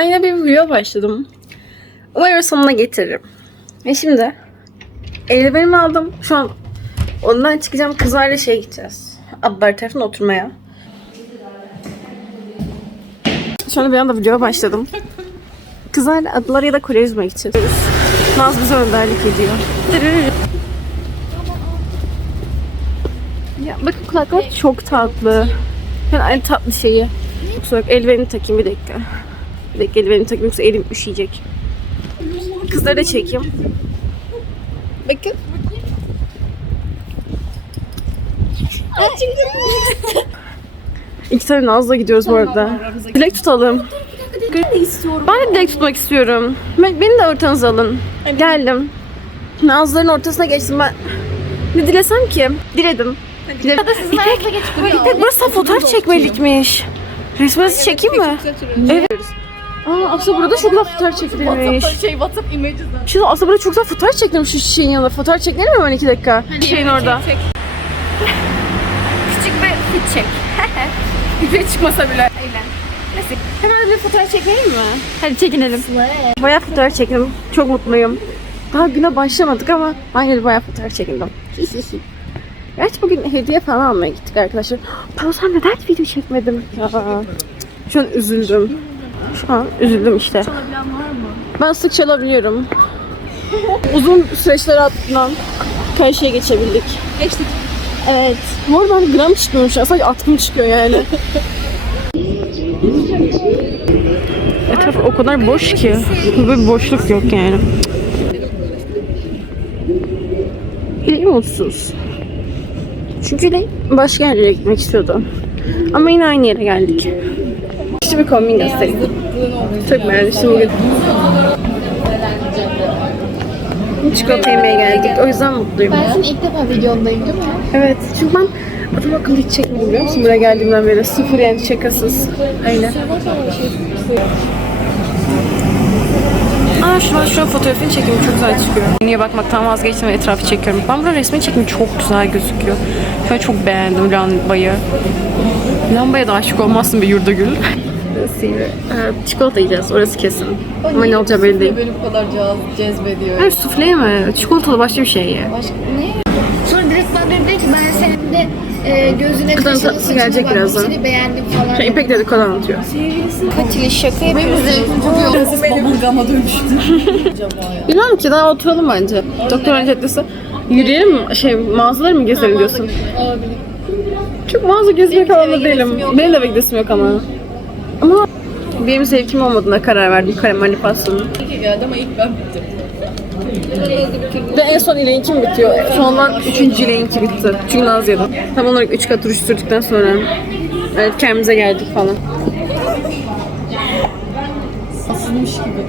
Ben yine bir video başladım. Umarım sonuna getiririm. Ve şimdi eldivenimi aldım. Şu an ondan çıkacağım. Kızlarla şey gideceğiz. Abbar tarafına oturmaya. Şu anda bir anda videoya başladım. Kızlarla adalara ya da Kore yüzmeye gideceğiz. Naz bize önderlik ediyor. Ya bakın kulaklık çok tatlı. Yani tatlı şeyi. Kusura eldivenimi takayım bir dakika. Bir dakika eldivenimi takayım yoksa elim üşüyecek. Kızları da çekeyim. Bakın. İki tane Naz'la gidiyoruz bu arada. Dilek tutalım. Ben de dilek tutmak istiyorum. Ben- Beni de ortanıza alın. Geldim. Nazların ortasına geçtim ben. Ne dilesem ki? Diledim. Diledim. İpek, İpek burası fotoğraf çekmelikmiş. Resminizi çekeyim mi? Evet. Aa, aslında burada çok güzel fotoğraf çekilmiş. Şey WhatsApp images'den. Şimdi aslında burada çok güzel fotoğraf çekilmiş şu şeyin yanında. Fotoğraf çekilir mi ben iki dakika? şeyin orada. Küçük bir fit çek. İpek çıkmasa bile. Aynen. Neyse. Hemen bir fotoğraf çekelim mi? Hadi çekinelim. Bayağı fotoğraf çektim. Çok mutluyum. Daha güne başlamadık ama aynı de bayağı fotoğraf çekildim. Gerçi bugün hediye falan almaya gittik arkadaşlar. Zaman neden video çekmedim ya? Şu an üzüldüm. Şu an üzüldüm işte. Çalabilen var mı? Ben sık çalabiliyorum. Uzun süreçler ardından karşıya geçebildik. Geçtik. Evet. Bu arada ben gram çıkmıyorum şu an. Sadece atkım çıkıyor yani. Etraf o kadar boş ki. Böyle bir boşluk yok yani. İyi mutsuz. Çünkü de başka yerlere gitmek istiyordu. Ama yine aynı yere geldik. İşte bir kombin göstereyim. Çok beğenmiştim bugün. Çikolata yemeye geldik. O yüzden mutluyum. Ben senin ilk defa videondayım değil mi? Evet. Çünkü ben adam akıllı hiç çekmedim biliyor musun? Buraya geldiğimden beri. Sıfır yani şakasız. Aynen. Aa şu an şu an fotoğrafını çekeyim çok güzel çıkıyor. Niye bakmaktan vazgeçtim ve etrafı çekiyorum. Ben burada resmi çekeyim çok güzel gözüküyor. An çok beğendim lambayı. Lambaya da aşık olmazsın bir yurda gül. Evet, çikolata yiyeceğiz orası kesin. Ama ne olacağı belli değil. Beni bu kadar caz, cezbediyor. Hayır sufle yeme. Çikolatalı başka bir şey ye. Başka ne? Sonra direkt bana dedi ki ben senin de e, gözüne kaşına, tatlısı gelecek birazdan. Seni beğendim falan. Şey, İpek dedikodu anlatıyor. Kaçılı şaka yapıyorsun. Benim zevkim bubblegum'a dönüştü. Bilmem ki daha oturalım bence. Doktor Caddesi. Yürüyelim mi? Şey mağazaları mı gezelim diyorsun? Olabilir. Çok mağaza gezmek eve değilim. Benim de eve gidesim yok ama. Ama benim zevkim olmadığına karar verdim karameli pastanın. İyi geldi ama ilk ben bittim. Ve en son ileğinki bitiyor? Sondan üçüncü ileğinki bitti. Çünkü Naz yedim. Tam olarak üç kat ruj sürdükten sonra evet kendimize geldik falan. Asılmış gibi.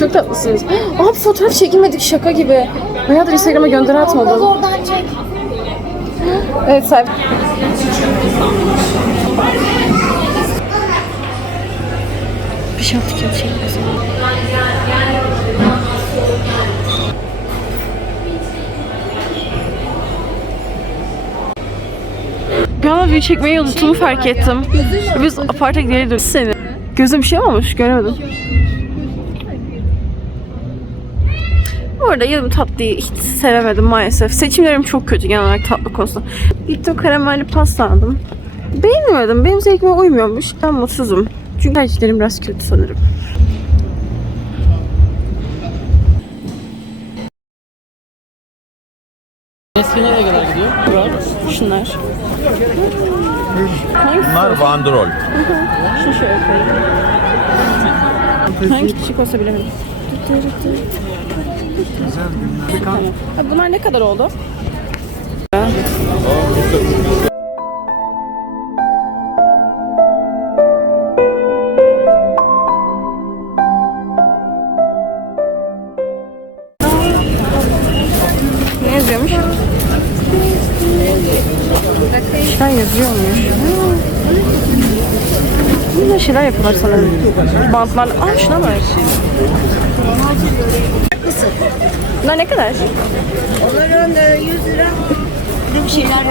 Çok tatlısınız. Abi fotoğraf çekilmedik şaka gibi. Bayağıdır Instagram'a gönderi Biraz atmadım. oradan çek. Evet sahip. Bir şey yaptık ya şey. Bir anda video çekmeyi unuttuğumu fark ettim. Biz aparta gidelim seni. Gözüm bir şey mi olmuş? Göremedim. Bu arada yedim tatlıyı hiç sevemedim maalesef. Seçimlerim çok kötü genel olarak tatlı konusunda. Gittim karamelli pasta aldım. Beğenmedim. Benim zevkime uymuyormuş. Ben mutsuzum. Çünkü tercihlerim biraz kötü sanırım. Eski nereye kadar gidiyor? Şunlar. Bunlar bandrol. Şu şöyle. Hangi küçük olsa bilemedim. Tamam. Ha, Bunlar ne kadar oldu? Burada şeyler yapıyorlar sanırım. Bantlarla. Aa şuna bak. Bunlar ne kadar? Onların 100 lira. Bir şeyler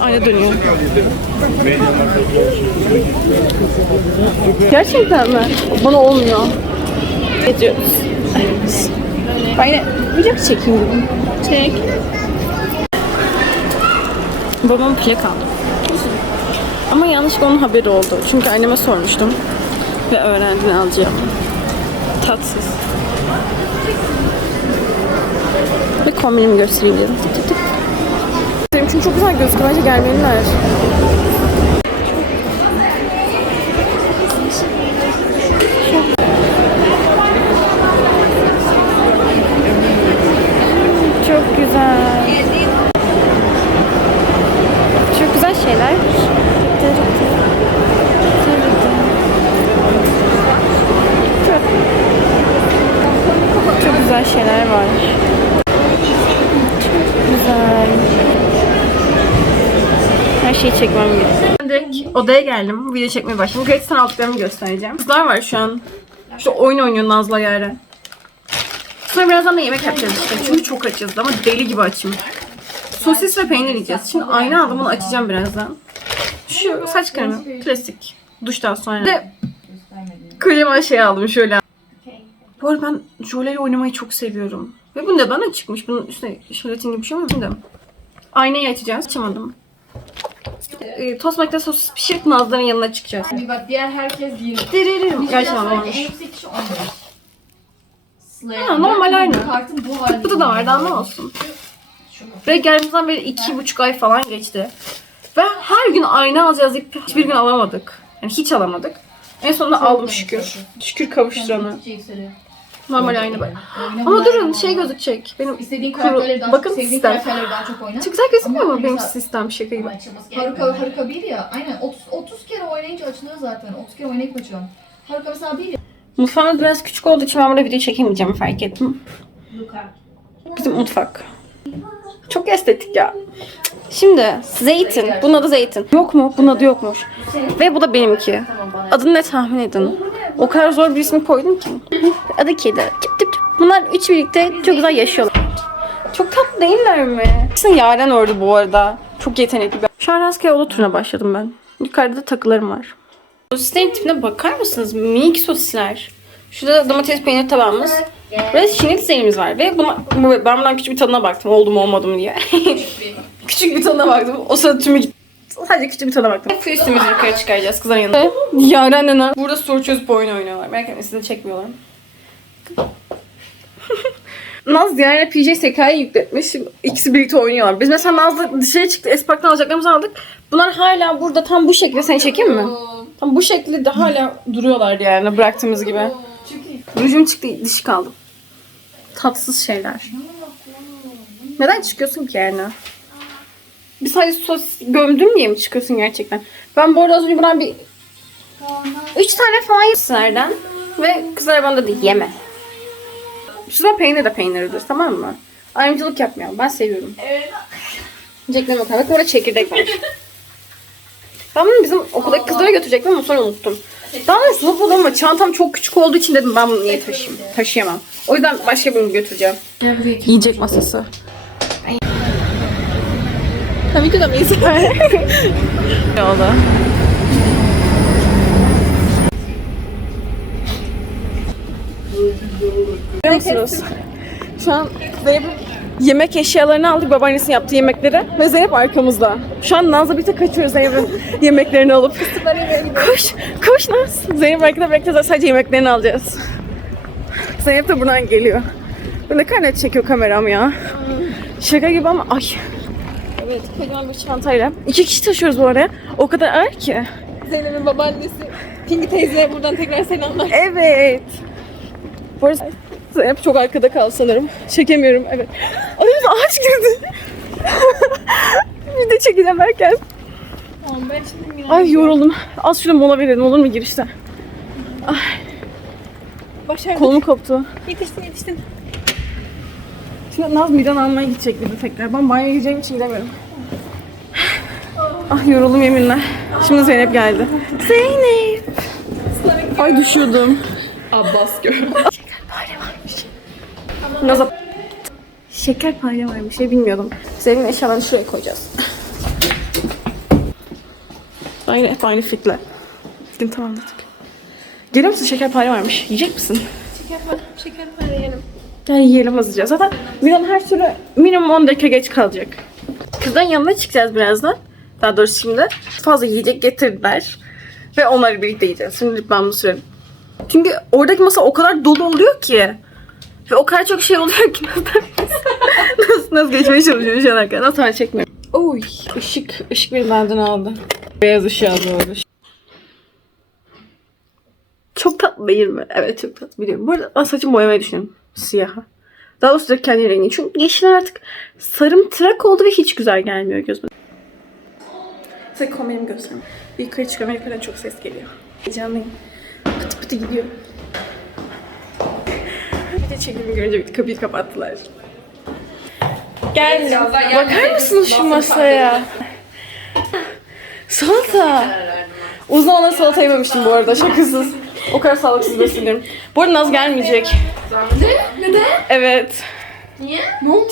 Ayna dönüyor. Gerçekten mi? Bana olmuyor. Ediyoruz. Yine vlog çekeyim dedim. Çek. Babam plak aldı. Ama yanlışlıkla onun haberi oldu. Çünkü anneme sormuştum. Ve öğrendi ne alacağımı. Tatsız. Ve kombinimi göstereyim dedim. Çünkü çok güzel gözüküyor. Bence gelmeliler. Çok güzel. Çok güzel şeyler. Çok, çok güzel şeyler var. Çok güzel. Şeyi çekmem gerekiyor. Direkt odaya geldim. Video çekmeye başladım. Gratis'ten aldıklarımı göstereceğim. Kızlar var şu an. İşte oyun oynuyor Naz'la Yaren. Sonra birazdan da yemek yapacağız işte. Çünkü çok açız ama deli gibi açım. Sosis ve peynir yiyeceğiz. Şimdi aynı anda bunu açacağım birazdan. Şu saç kremi. Klasik. Duştan sonra. Bir de kocaman şey aldım şöyle. Bu arada ben jöleyle oynamayı çok seviyorum. Ve bu neden çıkmış? Bunun üstüne jelatin gibi bir şey mi? Bilmiyorum. Aynayı açacağız. Açamadım. Ee, tost makinesi sosis pişirip Nazlı'nın yanına çıkacağız. Bir bak diğer herkes değil. Diririm. Gerçekten En olmamış. yüksek kişi 15. Slayer. Ha, normal aynı. Kartın bu hali. Bu da vardı ama olsun. Ve geldiğimizden beri iki buçuk ay falan geçti. Ve her gün ayna alacağız deyip hiçbir gün alamadık. Yani hiç alamadık. En sonunda aldım şükür. Şükür kavuşturana. Normal ayna böyle. Ama durun şey gözükecek. Benim İstediğin Kuru- karakterleri daha bakın çok, sevdiğin sistem. karakterleri daha çok oyna. çok güzel gözükmüyor Ama mu benim sistem şaka gibi. Haruka, Haruka 1 ya. Aynen 30, 30 kere oynayınca açılıyor zaten. 30 kere oynayıp açıyorum. Haruka mesela 1 ya. Mutfağımız biraz küçük olduğu için ben burada video çekemeyeceğimi fark ettim. Bizim mutfak. Çok estetik ya. Şimdi zeytin. Bunun adı zeytin. Yok mu? Bunun adı yokmuş. Ve bu da benimki. Adını ne tahmin edin? O kadar zor bir ismi koydum ki. Adı kedi. Tip tip tip. Bunlar üç birlikte çok güzel yaşıyorlar. Çok tatlı değiller mi? Kesin Yaren ördü bu arada. Çok yetenekli bir. Şu an rastgele oda turuna başladım ben. Yukarıda da takılarım var. Sosislerin tipine bakar mısınız? Minik sosisler. Şurada domates peynir tabağımız. Burada şinitzelimiz var ve buna, bu- ben bundan küçük bir tadına baktım. Oldu mu olmadı mı diye. küçük bir tadına baktım. O sırada tümü gitti. Sadece küçük bir tadına baktım. Full üstümüzü yukarı çıkaracağız kızların yanına. Yaren nene. Burada soru çözüp oyun oynuyorlar. Merak etmeyin sizi çekmiyorlar. Naz Diyanet'e PJ Sekai'yi yükletmiş. İkisi birlikte oynuyorlar. Biz mesela Naz'la dışarı çıktık. Espark'tan alacaklarımızı aldık. Bunlar hala burada tam bu şekilde. Seni çekeyim mi? Tam bu şekilde de hala duruyorlardı yani bıraktığımız gibi. Rujum çıktı, dişi kaldı. Tatsız şeyler. Neden çıkıyorsun ki yani? Bir sadece sos gömdüm diye mi çıkıyorsun gerçekten? Ben bu arada az önce buradan bir... Üç tane falan yemişlerden. Ve kızlar bana dedi yeme. Şurada peynir de peyniridir tamam mı? Ayrımcılık yapmayalım. Ben seviyorum. Evet. Yok. Bak burada çekirdek var. Ben bunu bizim okuldaki kızlara götürecektim ama sonra unuttum. Daha da sınıf oldum ama çantam çok küçük olduğu için dedim ben bunu niye taşıyayım? Taşıyamam. O yüzden başka birini götüreceğim. Yiyecek masası. Tabii ki de miyiz? Oldu. Biliyor musunuz? Şu an Zeynep yemek eşyalarını aldık babaannesinin yaptığı yemekleri ve Zeynep arkamızda. Şu an Naz'la birlikte kaçıyoruz Zeynep'in yemeklerini alıp. koş, koş Naz. Zeynep arkada bekleyeceğiz sadece yemeklerini alacağız. Zeynep de buradan geliyor. Bu ne kadar çekiyor kameram ya. Şaka gibi ama ay. Evet kocaman bir çantayla. İki kişi taşıyoruz bu araya. O kadar ağır ki. Zeynep'in babaannesi Pingi teyzeye buradan tekrar selamlar. Evet. Bu arada Zeynep çok arkada kaldı sanırım. Çekemiyorum evet. Ay ağaç girdi. bir de çekeceğim derken. Ben şimdi Ay yoruldum. Az şurada mola verelim olur mu girişte? başardık. Kolum koptu. Yetiştin yetiştin. Şimdi Naz Miran almaya gidecek bir de tekrar. Ben banyoya gideceğim için gidemiyorum. Ah yoruldum yeminle. Şimdi Zeynep geldi. Zeynep. Ay düşüyordum. Abbas gör. Naz'a şekerpare varmış. Şey bilmiyordum. Senin eşyalarını şuraya koyacağız. Aynı hep aynı fikirler. Gün tamamladık. Geliyor musun? Şekerpare varmış. Yiyecek misin? Şekerpare, şekerpare yiyelim. Gel yiyelim hızlıca. Zaten Miran her türlü minimum 10 dakika geç kalacak. Kızların yanına çıkacağız birazdan. Daha doğrusu şimdi. Fazla yiyecek getirdiler. Ve onları birlikte yiyeceğiz. Şimdi ben bunu sürelim. Çünkü oradaki masa o kadar dolu oluyor ki. Ve o kadar çok şey oluyor ki. nasıl, nasıl geçmeye çalışıyorum şu an arkadaşlar. Nasıl ben çekmiyorum. Oy. Işık. Işık beni benden aldı. Beyaz ışığı aldı orada. Çok tatlı değil mi? Evet çok tatlı biliyorum. Bu arada ben saçımı boyamayı düşünüyorum. Siyaha. Daha doğrusu direkt kendi rengi. Çünkü yeşil artık sarımtırak oldu ve hiç güzel gelmiyor gözüme. Size kombinimi göstereyim. Bir yukarı çıkıyorum. Yukarıdan çok ses geliyor. Heyecanlıyım. Pıtı pıtı gidiyor. Bir de çekimi görünce bir kapıyı kapattılar. Geldim. Bakar mısınız şu masaya? Salata. Uzun zamandır salata yememiştim bu arada şakasız. O kadar sağlıksız besleniyorum. Bu arada Naz gelmeyecek. Ne? Neden? Evet. Niye?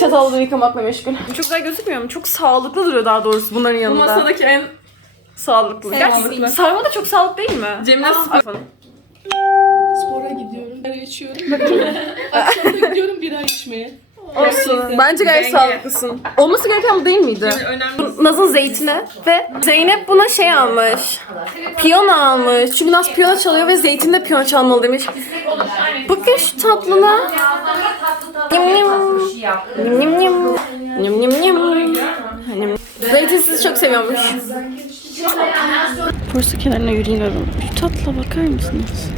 Çatalda yıkamakla meşgul. Çok güzel gözükmüyor mu? Çok sağlıklı duruyor daha doğrusu bunların Bu yanında. masadaki en Sağlıklı. Gerçi sarma da çok sağlıklı değil mi? Cemile spor-. Spora gidiyorum, bira içiyorum. Akşam da gidiyorum bira içmeye. Olsun. Bence gayet sağlıklısın. Olması gereken bu değil miydi? önemli. Naz'ın zeytini ve Zeynep buna şey almış. Piyano almış. Çünkü Naz piyano çalıyor ve Zeytin de piyano çalmalı demiş. Bakın şu tatlına. Nim nim. Nim nim nim. Nim nim nim. Nim. Zeytin sizi çok seviyormuş. Burası kenarına yürüyorum. Şu tatla bakar mısınız?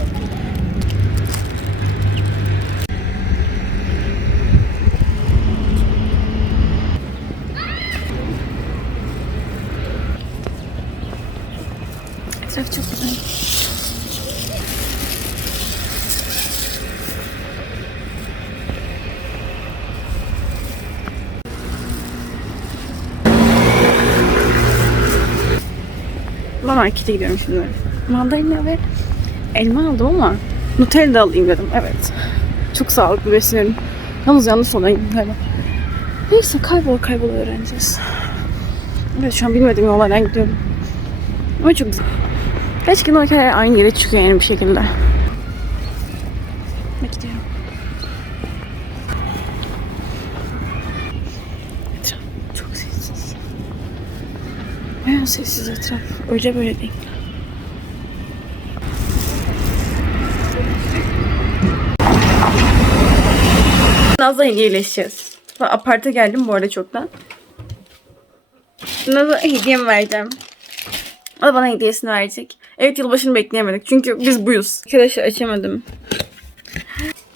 Etraf çok güzel. Ben markete gidiyorum şimdi. Mandalina ve elma aldım ama Nutella da alayım dedim. Evet. Çok sağlıklı besleniyorum. Yalnız yanlış olayım galiba. Neyse kaybol kaybol öğreneceğiz. Evet şu an bilmediğim yollardan gidiyorum. Ama çok güzel. Keşke Nokia aynı yere çıkıyor yani bir şekilde. Ne gidiyorum. Etraf çok sessiz. Bayağı sessiz etraf. Öyle böyle değil. Naz'la hediyeleşeceğiz. Aparta geldim bu arada çoktan. Naz'a hediyemi vereceğim. O bana hediyesini verecek. Evet yılbaşını bekleyemedik. Çünkü biz buyuz. Arkadaşlar açamadım.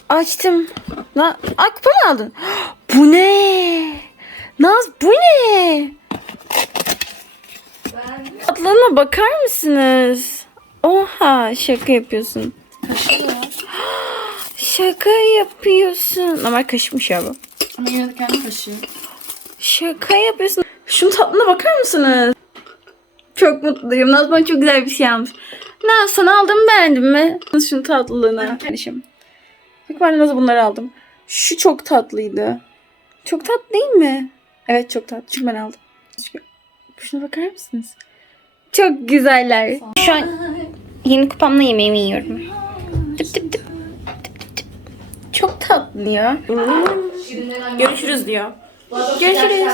Açtım. Na Aa, kupa mı aldın? Bu ne? Naz bu ne? Tatlına bakar mısınız? Oha şaka yapıyorsun. Şaka yapıyorsun. Normal kaşıkmış ya bu. Ama yine de kendi kaşığı. Şaka yapıyorsun. Şunun tatlına bakar mısınız? Çok mutluyum. Naz bana çok güzel bir şey almış. Naz sana aldım beğendin mi? Şunun tatlılığına. Kardeşim. Bak ben Naz'a bunları aldım. Şu çok tatlıydı. Çok tatlı değil mi? Evet çok tatlı. Çünkü ben aldım. Şuna bakar mısınız? Çok güzeller. Şu an yeni kupamla yemeğimi yiyorum. Tıp tıp tıp. Çok tatlı ya. Görüşürüz diyor. Görüşürüz.